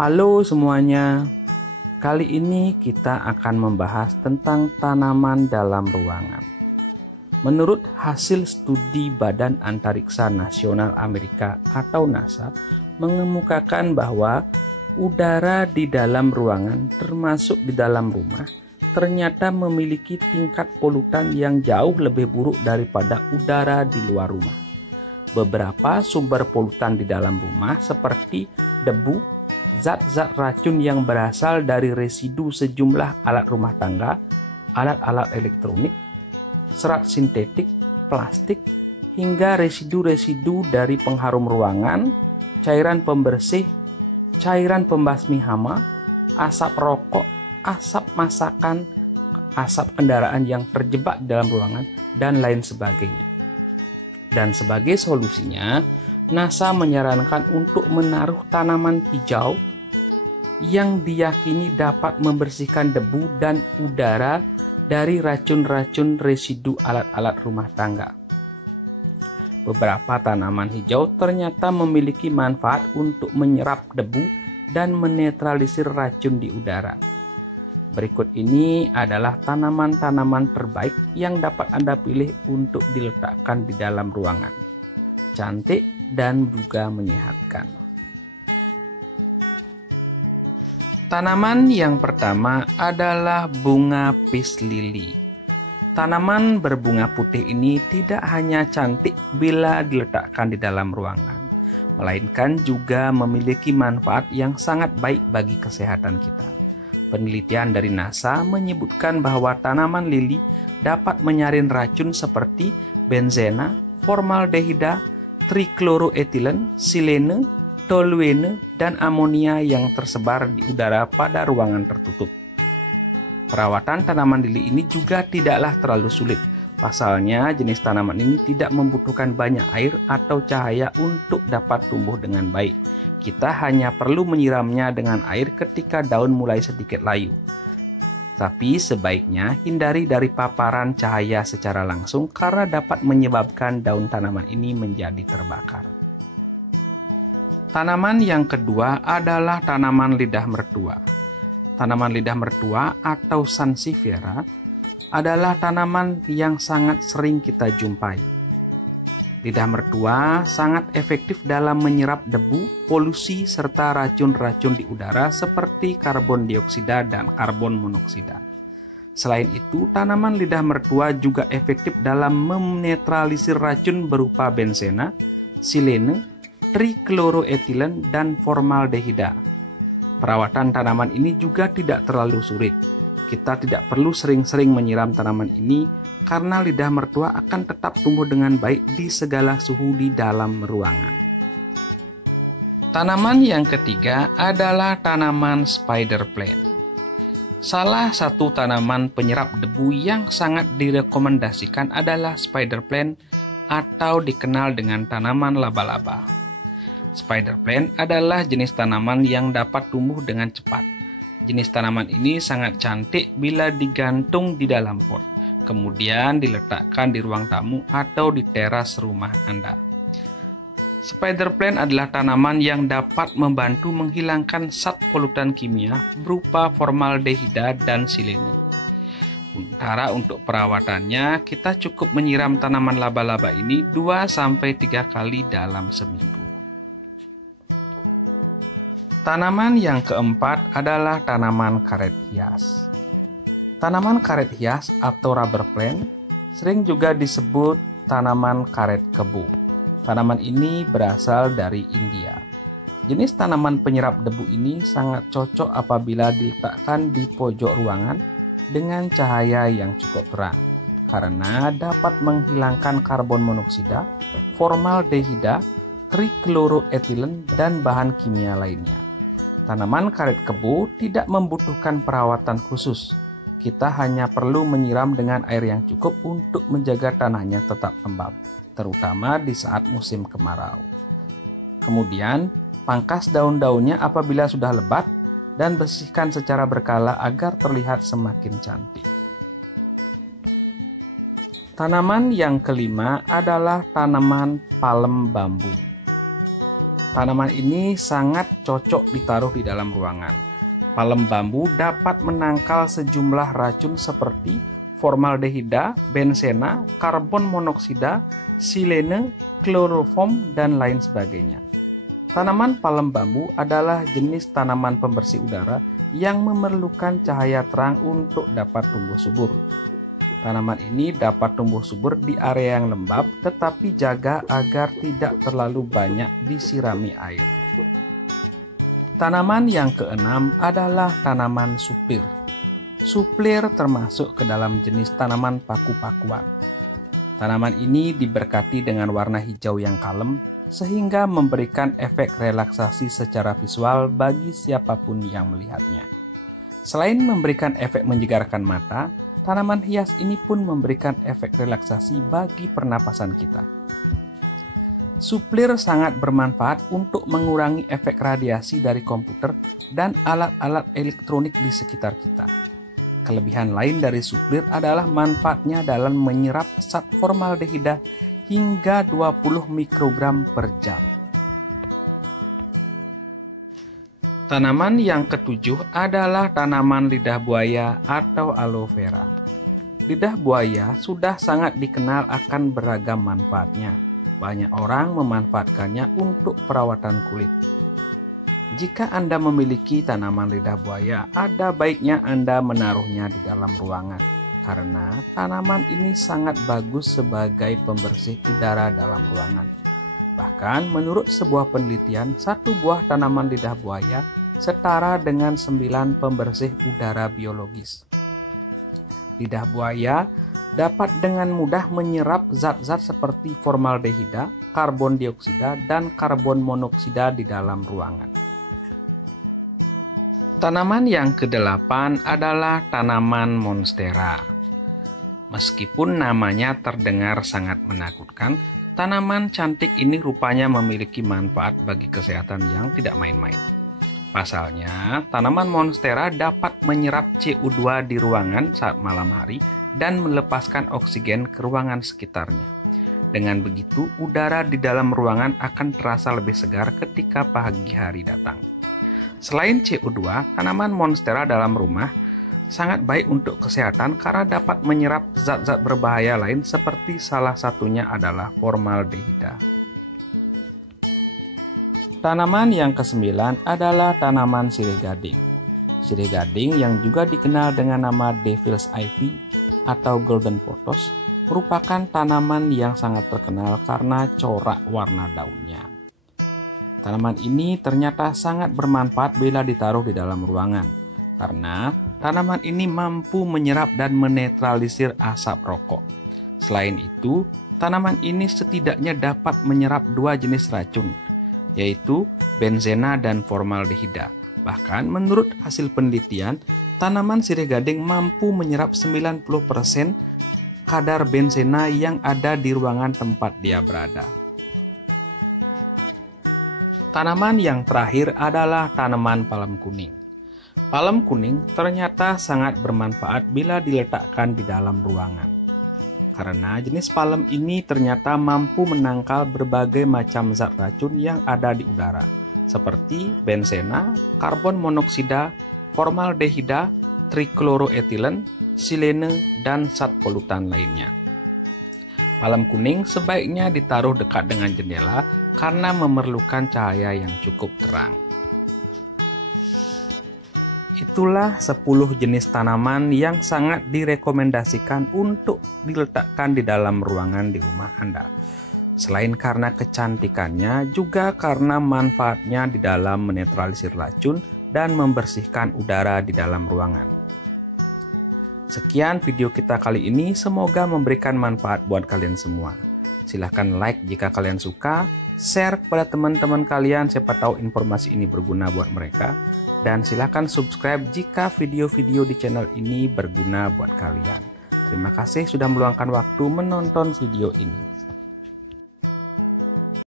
Halo semuanya, kali ini kita akan membahas tentang tanaman dalam ruangan. Menurut hasil studi Badan Antariksa Nasional Amerika atau NASA mengemukakan bahwa udara di dalam ruangan termasuk di dalam rumah ternyata memiliki tingkat polutan yang jauh lebih buruk daripada udara di luar rumah. Beberapa sumber polutan di dalam rumah seperti debu, zat-zat racun yang berasal dari residu sejumlah alat rumah tangga, alat-alat elektronik, serat sintetik, plastik, hingga residu-residu dari pengharum ruangan, cairan pembersih, cairan pembasmi hama, asap rokok, asap masakan, asap kendaraan yang terjebak di dalam ruangan, dan lain sebagainya. Dan sebagai solusinya, NASA menyarankan untuk menaruh tanaman hijau yang diyakini dapat membersihkan debu dan udara dari racun-racun residu alat-alat rumah tangga. Beberapa tanaman hijau ternyata memiliki manfaat untuk menyerap debu dan menetralisir racun di udara. Berikut ini adalah tanaman-tanaman terbaik yang dapat Anda pilih untuk diletakkan di dalam ruangan. Cantik dan juga menyehatkan. Tanaman yang pertama adalah bunga peace lily. Tanaman berbunga putih ini tidak hanya cantik bila diletakkan di dalam ruangan, melainkan juga memiliki manfaat yang sangat baik bagi kesehatan kita. Penelitian dari NASA menyebutkan bahwa tanaman lili dapat menyaring racun seperti benzena, formaldehida, trikloroetilen, silene, toluene, dan amonia yang tersebar di udara pada ruangan tertutup. Perawatan tanaman lili ini juga tidaklah terlalu sulit. Pasalnya, jenis tanaman ini tidak membutuhkan banyak air atau cahaya untuk dapat tumbuh dengan baik. Kita hanya perlu menyiramnya dengan air ketika daun mulai sedikit layu. Tapi sebaiknya hindari dari paparan cahaya secara langsung karena dapat menyebabkan daun tanaman ini menjadi terbakar. Tanaman yang kedua adalah tanaman lidah mertua. Tanaman lidah mertua atau sansevieria adalah tanaman yang sangat sering kita jumpai. Lidah mertua sangat efektif dalam menyerap debu, polusi, serta racun-racun di udara seperti karbon dioksida dan karbon monoksida. Selain itu, tanaman lidah mertua juga efektif dalam menetralisir racun berupa benzena, silene, trikloroetilen, dan formaldehida. Perawatan tanaman ini juga tidak terlalu sulit. Kita tidak perlu sering-sering menyiram tanaman ini karena lidah mertua akan tetap tumbuh dengan baik di segala suhu di dalam ruangan. Tanaman yang ketiga adalah tanaman spider plant. Salah satu tanaman penyerap debu yang sangat direkomendasikan adalah spider plant atau dikenal dengan tanaman laba-laba. Spider plant adalah jenis tanaman yang dapat tumbuh dengan cepat. Jenis tanaman ini sangat cantik bila digantung di dalam pot, kemudian diletakkan di ruang tamu atau di teras rumah Anda. Spider plant adalah tanaman yang dapat membantu menghilangkan zat polutan kimia berupa formaldehida dan silene. Sementara untuk perawatannya, kita cukup menyiram tanaman laba-laba ini 2-3 kali dalam seminggu. Tanaman yang keempat adalah tanaman karet hias. Tanaman karet hias atau rubber plant sering juga disebut tanaman karet kebo. Tanaman ini berasal dari India. Jenis tanaman penyerap debu ini sangat cocok apabila diletakkan di pojok ruangan dengan cahaya yang cukup terang, karena dapat menghilangkan karbon monoksida, formaldehida, trikloroetilen, dan bahan kimia lainnya. Tanaman karet kebo tidak membutuhkan perawatan khusus. Kita hanya perlu menyiram dengan air yang cukup untuk menjaga tanahnya tetap lembab, terutama di saat musim kemarau. Kemudian, pangkas daun-daunnya apabila sudah lebat dan bersihkan secara berkala agar terlihat semakin cantik. Tanaman yang kelima adalah tanaman palem bambu. Tanaman ini sangat cocok ditaruh di dalam ruangan. Palem bambu dapat menangkal sejumlah racun seperti formaldehida, benzena, karbon monoksida, silene, kloroform, dan lain sebagainya. Tanaman palem bambu adalah jenis tanaman pembersih udara yang memerlukan cahaya terang untuk dapat tumbuh subur. Tanaman ini dapat tumbuh subur di area yang lembab, tetapi jaga agar tidak terlalu banyak disirami air. Tanaman yang keenam adalah tanaman suplir. Suplir termasuk ke dalam jenis tanaman paku-pakuan. Tanaman ini diberkati dengan warna hijau yang kalem, sehingga memberikan efek relaksasi secara visual bagi siapapun yang melihatnya. Selain memberikan efek menyegarkan mata, tanaman hias ini pun memberikan efek relaksasi bagi pernapasan kita. Suplir sangat bermanfaat untuk mengurangi efek radiasi dari komputer dan alat-alat elektronik di sekitar kita. Kelebihan lain dari suplir adalah manfaatnya dalam menyerap zat formaldehida hingga 20 mikrogram per jam. Tanaman yang ketujuh adalah tanaman lidah buaya atau aloe vera. Lidah buaya sudah sangat dikenal akan beragam manfaatnya. Banyak orang memanfaatkannya untuk perawatan kulit. Jika Anda memiliki tanaman lidah buaya, ada baiknya Anda menaruhnya di dalam ruangan, karena tanaman ini sangat bagus sebagai pembersih udara dalam ruangan. Bahkan menurut sebuah penelitian, satu buah tanaman lidah buaya setara dengan 9 pembersih udara biologis. Lidah buaya dapat dengan mudah menyerap zat-zat seperti formaldehida, karbon dioksida, dan karbon monoksida di dalam ruangan. Tanaman yang kedelapan adalah tanaman monstera. Meskipun namanya terdengar sangat menakutkan, tanaman cantik ini rupanya memiliki manfaat bagi kesehatan yang tidak main-main. Pasalnya, tanaman monstera dapat menyerap CO2 di ruangan saat malam hari dan melepaskan oksigen ke ruangan sekitarnya. Dengan begitu, udara di dalam ruangan akan terasa lebih segar ketika pagi hari datang. Selain CO2, tanaman monstera dalam rumah sangat baik untuk kesehatan karena dapat menyerap zat-zat berbahaya lain seperti salah satunya adalah formaldehida. Tanaman yang kesembilan adalah tanaman sirih gading. Sirih gading yang juga dikenal dengan nama Devil's Ivy atau Golden Pothos merupakan tanaman yang sangat terkenal karena corak warna daunnya. Tanaman ini ternyata sangat bermanfaat bila ditaruh di dalam ruangan, karena tanaman ini mampu menyerap dan menetralisir asap rokok. Selain itu, tanaman ini setidaknya dapat menyerap 2 jenis racun, yaitu benzena dan formaldehida. Bahkan menurut hasil penelitian, tanaman sirih gading mampu menyerap 90% kadar benzena yang ada di ruangan tempat dia berada. Tanaman yang terakhir adalah tanaman palem kuning. Palem kuning ternyata sangat bermanfaat bila diletakkan di dalam ruangan. Karena jenis palem ini ternyata mampu menangkal berbagai macam zat racun yang ada di udara, seperti benzena, karbon monoksida, formaldehida, trikloroetilen, silene, dan zat polutan lainnya. Palem kuning sebaiknya ditaruh dekat dengan jendela karena memerlukan cahaya yang cukup terang. Itulah 10 jenis tanaman yang sangat direkomendasikan untuk diletakkan di dalam ruangan di rumah Anda. Selain karena kecantikannya, juga karena manfaatnya di dalam menetralisir racun dan membersihkan udara di dalam ruangan. Sekian video kita kali ini, semoga memberikan manfaat buat kalian semua. Silahkan like jika kalian suka, share kepada teman-teman kalian, siapa tahu informasi ini berguna buat mereka. Dan silahkan subscribe jika video-video di channel ini berguna buat kalian. Terima kasih sudah meluangkan waktu menonton video ini.